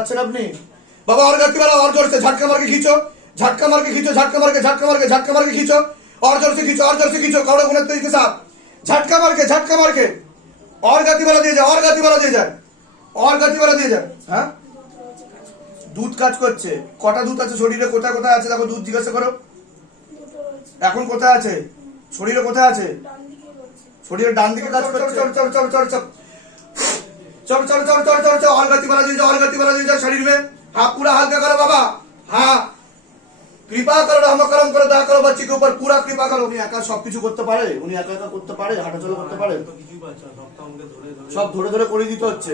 পাচ্ছেন আপনি? বাবা অর্ঘ তিবালা অর জোরসে ঝাটকা মারকে খিচো। ঝাটকা মারকে খিচো, ঝাটকা মারকে ঝাটকা মারকে ঝাটকা মারকে খিচো। অর জোরসে খিচো অর জোরসে খিচো। কাউড়া গুনে তেজকে সাথ ঝাটকা মারকে ঝাটকা মারকে অর গাতিবালা দিয়ে যায় অর গাতিবালা দিয়ে যায়। অর গাতিবালা দিয়ে যায়। হ্যাঁ? দুধ কাজ করছে। কটা দুধ আছে শরীরে? কোথায় কোথায় আছে? দেখো, দুধ জিজ্ঞাসা করো। এখন কোথায় আছে? শরীরে কোথায় আছে? শরীরের ডান দিকে কাজ করছে। চল চল চল চল চল। चल चल चल चल चल चल और गति वाला दीजिए और गति वाला दीजिए शरीर में हाथ पूरा हल्का करो बाबा हाँ কৃপা করো রহমকরম করো দয়া করো বাচ্চিকে উপর পুরা কৃপা করো উনি একা সবকিছু করতে পারে উনি একা একা করতে পারে হাঁটাচলা করতে পারে তো কিছুই পাচ্ছে না সবটা আমাকে ধরে ধরে সব ধরে ধরে করে দিতে হচ্ছে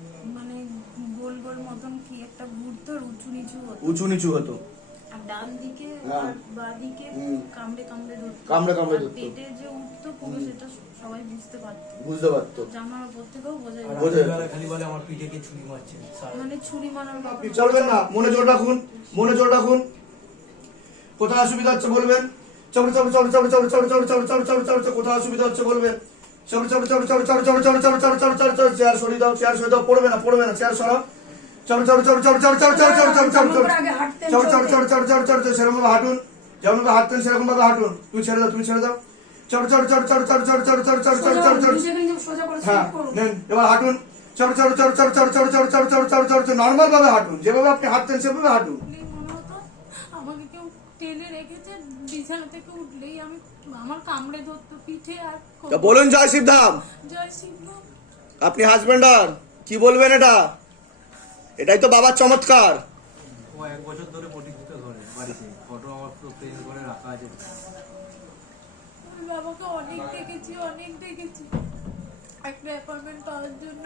গোল গোল মতন কি একটা ঘুরতো উঁচু নিচু হতো উঁচু নিচু হতো আর ডান দিকে হ্যাঁ। আর বাঁ দিকে। কামড়ে কামড়ে ধরতো কামড়ে কামড়ে ধরতো। পেটে যে উঠতো পুরো সেটা সবাই বুঝতে পারতো বুঝতে পারতো জামার উপর থেকেও বোঝা যেত বোঝা খালি বলে আমার পিঠে কে ছুরি মারছে মানে ছুরি মারার মতো চলবেন না মনে জোর রাখুন মনে জোর রাখুন কোথায় অসুবিধা হচ্ছে বলবেন চল চল চল চল চল চল চল চল চল চল চল চল কোথায় অসুবিধা হচ্ছে বলবেন চল চল চল চল চল চল চল চল চল চল চল চল চেয়ার সরিয়ে দাও চেয়ার সরিয়ে দাও পড়বে না পড়বে না চেয়ার সরাও চল চল চল চল চল চল চল চল চল চল চল চল চল চল চল চল চল চল সেরকম ভাবে হাঁটুন যেমন ভাবে হাঁটতেন সেরকম ভাবে হাঁটুন তুমি ছেড়ে দাও তুমি ছেড়ে দাও চল চল চল চল চল চল চল চল চল চল চল চল হ্যাঁ নেন এবার হাঁটুন চল চল চল চল চল চল চল চল চল চল চল চল নর্মাল ভাবে হাঁটুন যেভাবে আপনি হাঁটতেন সেভাবে হাঁটুন মনে আমাকে কেউ টেনে রেখেছে বিছানা থেকে উঠলেই আমি আমার কামড়ে ধরতো পিঠে আর তা বলুন জয় শিবধাম জয় সিংহ আপনি হাজবেন্ডার কি বলবেন এটা এটাই তো বাবার চমৎকার। এক বছর ধরে করে বাড়িতে। ফটো আমার করে রাখা আছে। বাবাকে অনেক দেখেছি অনেক দেখেছি। একটা অ্যাপয়েন্টমেন্ট পাওয়ার জন্য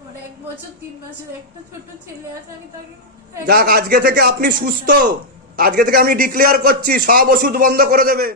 আমার এক বছর তিন মাসের একটা ছোট ছেলে আছে আমি তাকে যাক আজকে থেকে আপনি সুস্থ। আজকে থেকে আমি ডিক্লেয়ার করছি সব ওষুধ বন্ধ করে দেবে।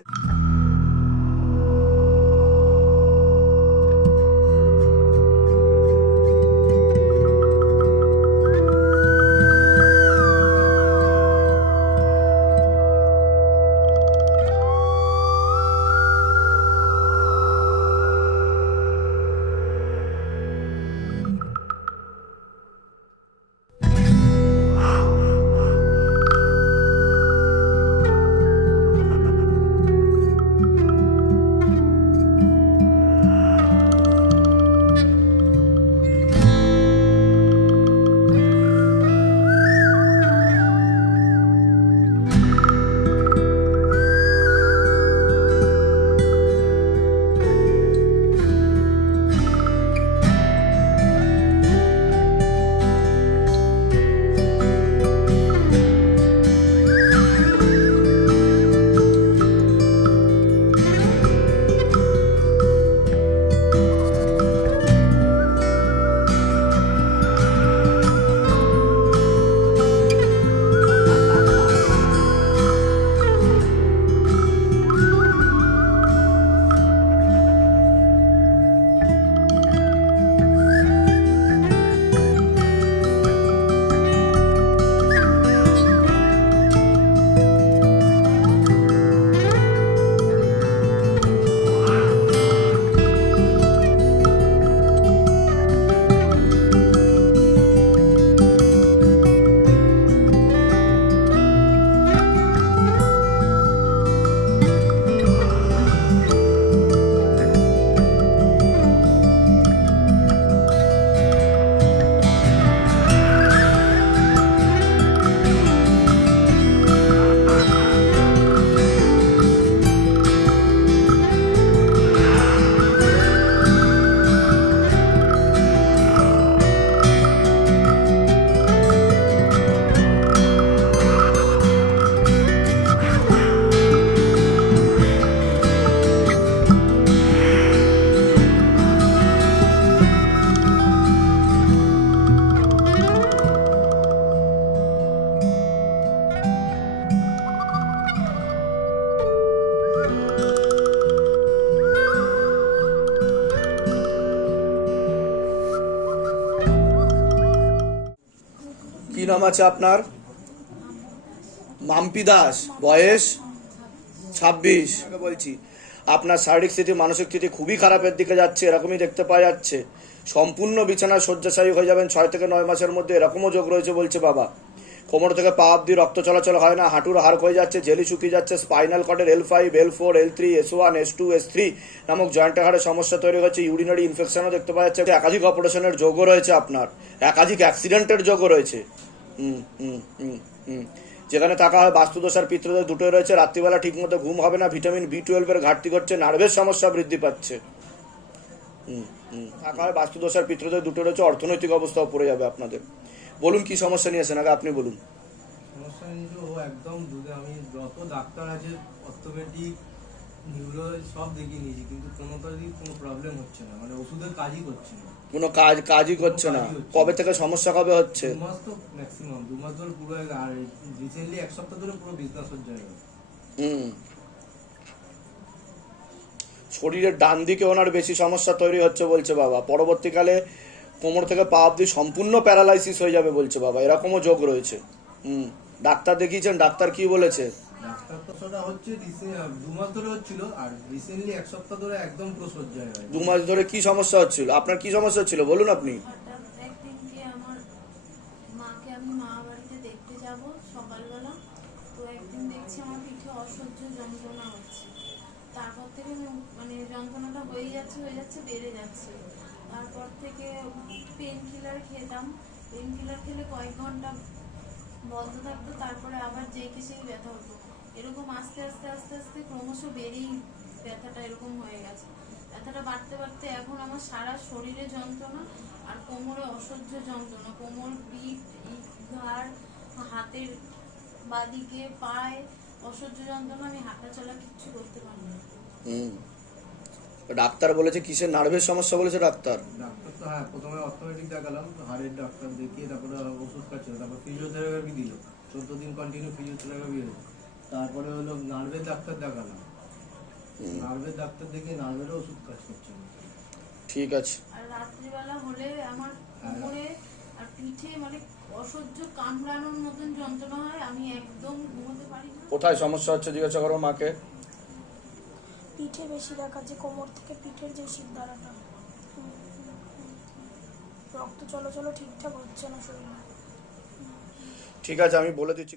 আছে আপনার? মাম্পি দাস, বয়স ছাব্বিশ। বলছি, আপনার শারীরিক স্থিতি, মানসিক স্থিতি খুবই খারাপের দিকে যাচ্ছে, এরকমই দেখতে পাওয়া যাচ্ছে। সম্পূর্ণ বিছানা শয্যাশায়ী হয়ে যাবেন ছয় থেকে নয় মাসের মধ্যে, এরকমও যোগ রয়েছে বলছে বাবা। কোমর থেকে পা অব্দি রক্ত চলাচল হয় না, হাঁটুর হাড় হয়ে যাচ্ছে, জেলি শুকিয়ে যাচ্ছে, spinal কর্ডের L five L four L three S one S two S three নামক জয়েন্টের হাড়ে সমস্যা তৈরি হয়েছে ইউরিনারি ইনফেকশনও দেখতে পাওয়া যাচ্ছে। একাধিক অপারেশনের যোগও রয়েছে আপনার। একাধিক অ্যাক্সিডেন্টের যোগও রয়েছে। যেখানে থাকা হয় বাস্তুদোষার পিত্রদের দুটোই রয়েছে, রাত্রিবেলা ঠিক মতো ঘুম হবে না, ভিটামিন বি টুয়েলভের ঘাটতি ঘটছে, নার্ভের সমস্যা বৃদ্ধি পাচ্ছে। থাকা হয় বাস্তুদোষার পিত্রদের দুটো রয়েছে, অর্থনৈতিক অবস্থাও পড়ে যাবে আপনাদের। বলুন কি সমস্যা নিয়েছেন আগে আপনি বলুন। সমস্যা নিয়েছে একদম যত ডাক্তার আছে সব দেখিয়ে নিয়েছি, কিন্তু কোনোটারই কোনো প্রবলেম হচ্ছে না মানে ওষুধের কাজই করছে না। কোনো কাজ কাজই করছে না। কবে থেকে সমস্যা কবে হচ্ছে? হুম। শরীরের ডান দিকে ওনার বেশি সমস্যা তৈরি হচ্ছে বলছে বাবা। পরবর্তীকালে কোমর থেকে পা অব্দি সম্পূর্ণ প্যারালাইসিস হয়ে যাবে বলছে বাবা। এরকমও যোগ রয়েছে। হুম। ডাক্তার দেখিয়েছেন ডাক্তার কি বলেছে? দু মাস ধরে হচ্ছিল আর রিসেন্টলি এক সপ্তাহ ধরে একদম ধরে কি সমস্যা হচ্ছিল? আপনার কি সমস্যা হচ্ছিল? বলুন আপনি। তারপর থেকে মানে যন্ত্রণাটা যাচ্ছে হয়ে যাচ্ছে বেড়ে যাচ্ছে। তারপর থেকে পেন কিলার খেতাম। পেন কিলার খেলে কয়েক ঘণ্টা বন্ধ থাকতো তারপরে আবার যেই কি সেই ব্যথা হতো। এরকম আস্তে আস্তে আস্তে আস্তে ক্রমশ বেড়েই ব্যথাটা এরকম হয়ে গেছে। ব্যথাটা বাড়তে বাড়তে এখন আমার সারা শরীরে যন্ত্রণা আর কোমরে অসহ্য যন্ত্রণা। কোমর পিঠ ঘাড় হাতের বাদিকে পায়ে অসহ্য যন্ত্রণা আমি হাঁটা চলা কিচ্ছু করতে পারি না। ডাক্তার বলেছে কিসের নার্ভের সমস্যা বলেছে ডাক্তার? ডাক্তার তো হ্যাঁ প্রথমে অর্থোপেডিক দেখালাম হাড়ের ডাক্তার দেখিয়ে তারপরে ওষুধ খাচ্ছিল তারপর ফিজিওথেরাপি দিল। চোদ্দ দিন কন্টিনিউ ফিজিওথেরাপি হলো। তারপরে হলো নার্ভের ডাক্তার দেখালাম। নার্ভের ডাক্তার দেখে নার্ভেরও ওষুধ কাজ করছে ঠিক আছে। আর রাত্রিবেলা হলে আমার হ্যাঁ। কোমরে আর পিঠে মানে অসহ্য কামড়ানোর মতন যন্ত্রণা হয় আমি একদম ঘুমোতে পারি না। কোথায় সমস্যা হচ্ছে জিজ্ঞাসা করো মাকে। পিঠে বেশি রাখা যে কোমর থেকে পিঠের যে শীত শিরদাঁড়াটা রক্ত চলাচল ঠিকঠাক হচ্ছে না শরীরে। ঠিক আছে আমি বলে দিচ্ছি।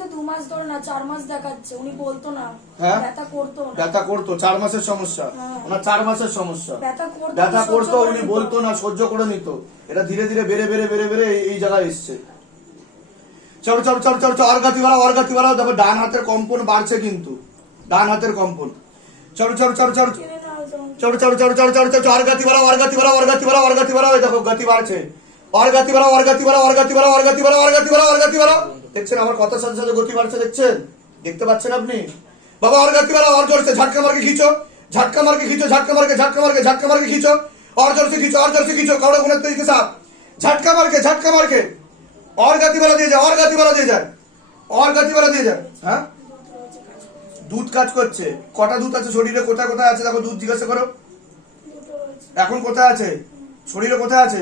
মাস ধরে না চার মাস দেখাচ্ছে উনি বলতো না হ্যাঁ? ব্যথা করতো ব্যথা করতো চার মাসের সমস্যা হ্যাঁ। ওনার চার মাসের সমস্যা ব্যথা করতো উনি। বলতো না সহ্য করে নিত এটা ধীরে ধীরে বেড়ে বেড়ে বেড়ে বেড়ে এই- জায়গায় এসছে চলো চলো চলো চলো অর্গাতি বাড়াও অর্গাতি বাড়াও দেখো ডান হাতের কম্পন বাড়ছে কিন্তু ডান হাতের কম্পন চলো চলো চলো চলো। চলো চলো চলো চলো চলো চলো অর্গাতি বাড়াও অর্গাতি বাড়াও অর্গাতি বাড়াও অর্গাতি বাড়াও দেখো গতি বাড়ছে অর গতি বাড়াও অর গতি বাড়াও অর গতি বাড়াও অর গতি বাড়াও অর গতি বাড়াও দেখছেন আমার কথা সাথে সাথে গতি বাড়ছে, দেখছেন? দেখতে পাচ্ছেন আপনি? বাবা অর গতি অর জোরছে ঝাটকা মারকে খিচো। ঝাটকা মারকে খিচো, ঝাটকা মারকে ঝাটকা মারকে ঝাটকা মারকে খিচো। অর জোরছে খিচো অর জোরছে খিচো কাউড়া গুণের তরিকে সাপ। ঝাটকা মারকে ঝাটকা মারকে অর গতি দিয়ে যায় অর গতি বাড়া দিয়ে যায়। অর গতি দিয়ে যায় হ্যাঁ? দুধ কাজ করছে। কটা দুধ আছে শরীরে? কোথায় কোথায় আছে? দেখো, দুধ জিজ্ঞাসা করো। এখন কোথায় আছে? শরীরে কোথায় আছে?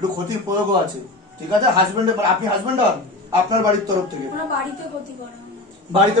একটু ক্ষতির প্রয়োগও আছে ঠিক আছে হাজবেন্ড আপনি হাজবেন্ড হন আপনার বাড়ির তরফ থেকে বাড়িতে ক্ষতি করা বাড়িতে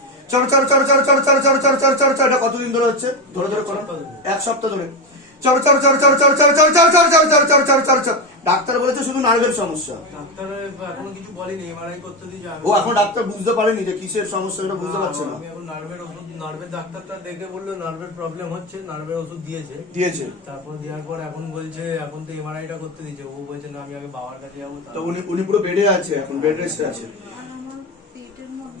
চলো চলো চলো চলো চলো চলো চলো চলো চলো চলো চলো এটা কতদিন ধরে হচ্ছে ধরে ধরে করো এক সপ্তাহ ধরে চলো চলো চলো চলো চলো চলো চলো চলো চলো চলো চলো চলো চলো চলো চলো ডাক্তার বলেছে শুধু নার্ভের সমস্যা ডাক্তারে এখনও কিছু বলেনি এমআরআই করতে দিয়েছে আমি ও এখন ডাক্তার বুঝতে পারেনি যে কিসের সমস্যা এটা বুঝতে পারছে না আমি এখন নার্ভের ওষুধ নার্ভের ডাক্তারটা দেখে বলল নার্ভের প্রবলেম হচ্ছে নার্ভের ওষুধ দিয়েছে দিয়েছে তারপর দেওয়ার পর এখন বলছে এখন তো এমআরআইটা করতে দিয়েছে ও বলছে না আমি আগে বাবার কাছে যাব তো উনি উনি পুরো বেডে আছে এখন বেড রেস্টে আছে আর আমার পেটের মধ্যে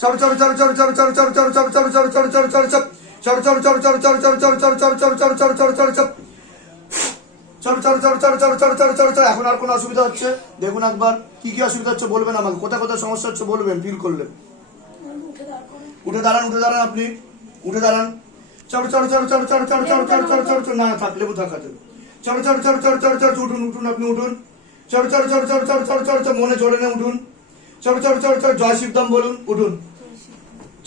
চলো চলো চলো চলো চলো চলো চলো চলো চলো এখন আর কোনো অসুবিধা হচ্ছে দেখুন একবার কি কি অসুবিধা হচ্ছে বলবেন আমাকে কোথায় কোথায় সমস্যা হচ্ছে বলবেন ফিল করলেন উঠে দাঁড়ান উঠে দাঁড়ান আপনি উঠে দাঁড়ান চলো চলো চলো চলো চলো চলো চলো চলো চলো চলো চলো না থাক লেবু থাকাতে চলো চলো চলো চলো চলো চলো উঠুন উঠুন আপনি উঠুন চলো চলো চলো চলো চলো চলো চলো চলো মনে জোরে না উঠুন চলো চলো চলো চলো জয় শিবদাম বলুন উঠুন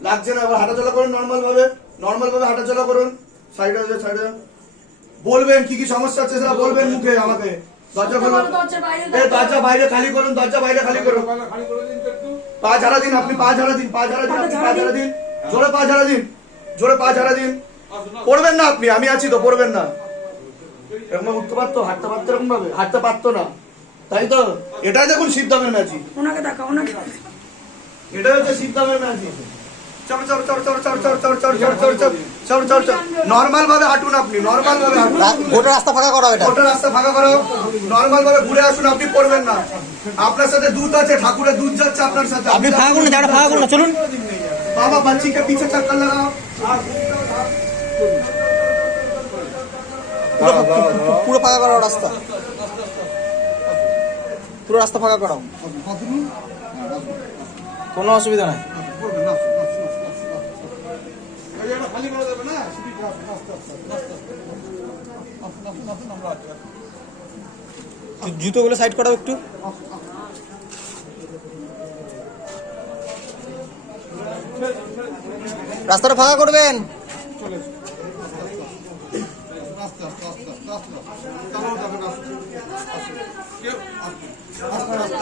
লাগছে না আবার হাঁটাচলা করুন নর্মাল ভাবে হাঁটাচলা করুন। সাইড সাইডে সাইড বলবেন কি কি সমস্যা আছে সেটা বলবেন মুখে আমাকে। দরজা খোলা। দরজা বাইরে খালি করুন দরজা বাইরে খালি করুন। পা ঝাড়া দিন আপনি পা ঝাড়া দিন পা ঝাড়া দিন পা ঝাড়া দিন। জোরে পা ঝাড়া দিন জোরে পা ঝাড়া দিন। পড়বেন না আপনি আমি আছি তো পড়বেন না। এরকম উঠতে পারতো হাঁটতে পারতো এরকম ভাবে হাঁটতে পারতো না। তাই তো? এটাই দেখুন শিবদামের ম্যাচি ওনাকে দেখা ওনাকে এটাই হচ্ছে শিবদামের ম্যাচি চলো হাঁটুন আপনি গোটা রাস্তা ফাঁকা রাস্তা ফাঁকা ঘুরে আসুন আপনি না আপনার সাথে দুধ আছে ঠাকুরের দুধ যাচ্ছে আপনার সাথে আপনি করুন ফাঁকা করুন চলুন বাবা বাচ্চি পিছে লাগাও পুরো ফাঁকা করা রাস্তা পুরো রাস্তা ফাঁকা করাও কোনো অসুবিধা নাই জুতোগুলো সাইড করাও একটু রাস্তাটা ফাঁকা করবেন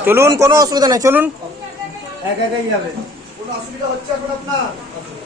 চলুন কোনো অসুবিধা নেই চলুন এক একাই যাবে কোনো অসুবিধা হচ্ছে আপনার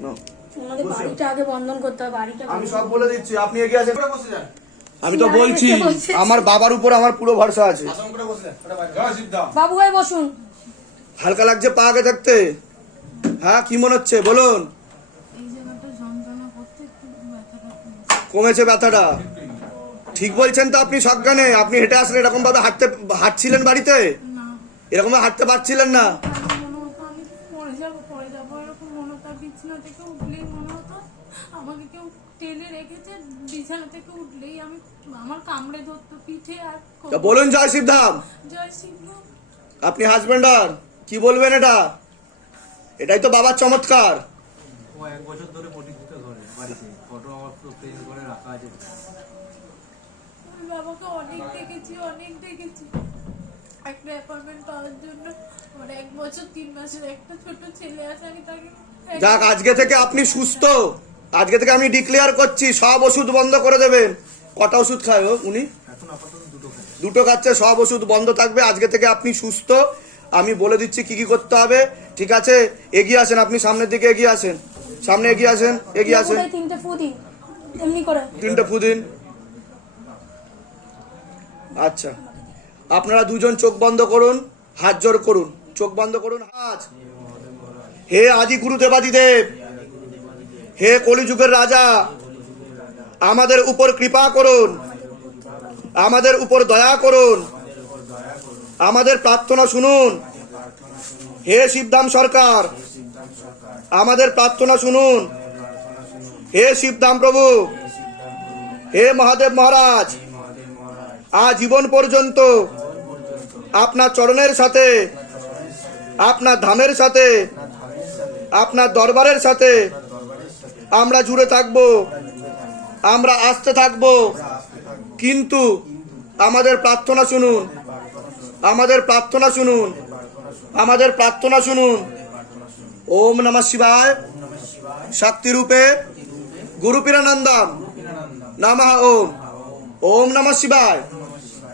হ্যাঁ আমাদের বাড়িটা আগে বন্ধন করতে হবে বাড়িটা আমি সব বলে দিচ্ছি আপনি এগিয়ে আসেন আমি তো বলছি আমার বাবার উপর আমার পুরো ভরসা আছে বাবু ভাই বসুন হালকা লাগছে পা আগে থাকতে হ্যাঁ কি মনে হচ্ছে বলুন এই জায়গাটা যন্ত্রণা করতে একটু ব্যথাটা কমেছে। কমেছে ব্যথাটা ঠিক বলছেন তো আপনি সজ্ঞানে আপনি হেঁটে আসলে এরকম ভাবে হাঁটতে হাঁটছিলেন বাড়িতে? না। এরকম ভাবে হাঁটতে পারছিলেন না? তাই হতো আমি পড়ে যাব পড়ে যাব এরকম হতো আর বিছানা থেকে উঠলেই হতো আমাকে কেউ টেনে রেখেছে বিছানা থেকে উঠলেই আমি আমার কামড়ে ধরতো পিঠে আর তা বলুন জয় শিবধাম। জয় শিব আপনি হাজবেন্ডার কি বলবেন এটা? এটাই তো বাবার চমৎকার। ও এক বছর ধরে করে বাড়িতে ফটো আমার ফ্রেম করে রাখা আছে। বাবাকে অনেক দেখেছি অনেক দেখেছি। একটা অ্যাপার্টমেন্ট পাওয়ার জন্য আমার এক বছর তিন মাসের একটা ছোট ছেলে আছে আমি তাকে যাক আজকে থেকে আপনি সুস্থ। আজকে থেকে আমি ডিক্লেয়ার করছি সব ওষুধ বন্ধ করে দেবেন। কটা ওষুধ খায় ও উনি? দুটো খাচ্ছে। সব ওষুধ বন্ধ থাকবে। আজকে থেকে আপনি সুস্থ। আমি বলে দিচ্ছি কি কি করতে হবে। ঠিক আছে? এগিয়ে আসেন আপনি সামনের দিকে এগিয়ে আসেন। সামনে এগিয়ে আসেন এগিয়ে আসেন। তিনটে ফু দিন এমনি করে। তিনটে ফুদিন আচ্ছা। আপনারা দুজন চোখ বন্ধ করুন, হাত জোর করুন। চোখ বন্ধ করুন, হাত। হে আদি গুরু দেবাদিদেব, হে কলিযুগের রাজা, আমাদের উপর কৃপা করুন, আমাদের উপর দয়া করুন, আমাদের প্রার্থনা শুনুন। হে শিবধাম সরকার, আমাদের প্রার্থনা শুনুন। হে শিবধাম প্রভু, হে মহাদেব মহারাজ আজীবন পর্যন্ত আপনার চরণের সাথে, আপনার ধামের সাথে, আপনার দরবারের সাথে আমরা জুড়ে থাকব, আমরা আসতে থাকব। কিন্তু আমাদের প্রার্থনা শুনুন, আমাদের প্রার্থনা শুনুন, আমাদের প্রার্থনা শুনুন। ওম নম শিবায়, শক্তিরূপে গুরুপীরানন্দন নমঃ ওম। ওম নম শিবায়।